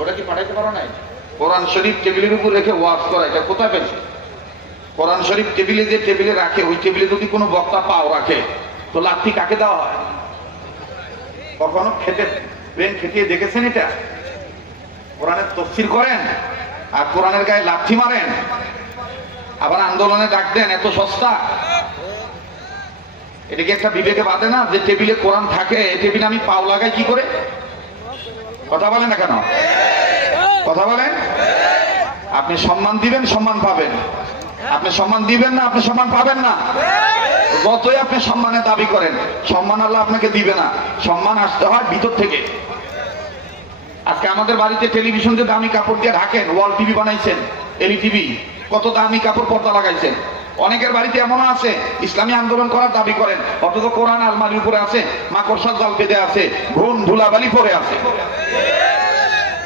ওটা কি পাঠাইতে পারো নাই? কোরআন শরীফ টেবিলের উপর রেখে ওয়াজ করা, এটা কোথায় পেয়েছে? কোরআন শরীফ টেবিলে যে টেবিলে রাখে, ওই টেবিলে যদি কোনো বক্তা পাও রাখে, তো লাঠি কাকে দেওয়া হয়? কখনো খেতে ব্রেন খেটিয়ে দেখেছেন এটা? কোরআনের তফসির করেন আর কোরআনের গায়ে লাঠি মারেন, আবার আন্দোলনে ডাক দেন, এত সস্তা? এটা কি একটা বিবেকে বাঁধে না যে টেবিলে কোরআন থাকে, এই টেবিলে আমি পাও লাগাই কি করে? কথা বলেন না কেন? কথা বলেন। আপনি সম্মান দিবেন, সম্মান পাবেন। আপনি সম্মান দিবেন না, আপনি সম্মান পাবেন না। যতই আপনি সম্মানের দাবি করেন, সম্মান আল্লাহ আপনাকে দিবে না। সম্মান আসতে হয় ভিতর থেকে। আজকে আমাদের বাড়িতে টেলিভিশন যে দামি কাপড় দিয়ে ঢাকেন, ওয়াল টিভি বানাইছেন, এলই টিভি, কত দামি কাপড় পর্দা লাগাইছেন। অনেকের বাড়িতে এমনও আছে ইসলামী আন্দোলন করার দাবি করেন, অথচ কোরআন আলমারির উপরে আছে, মাকড়সার জাল বেঁধে আছে, ঘুম ধুলাবালি পরে আছে।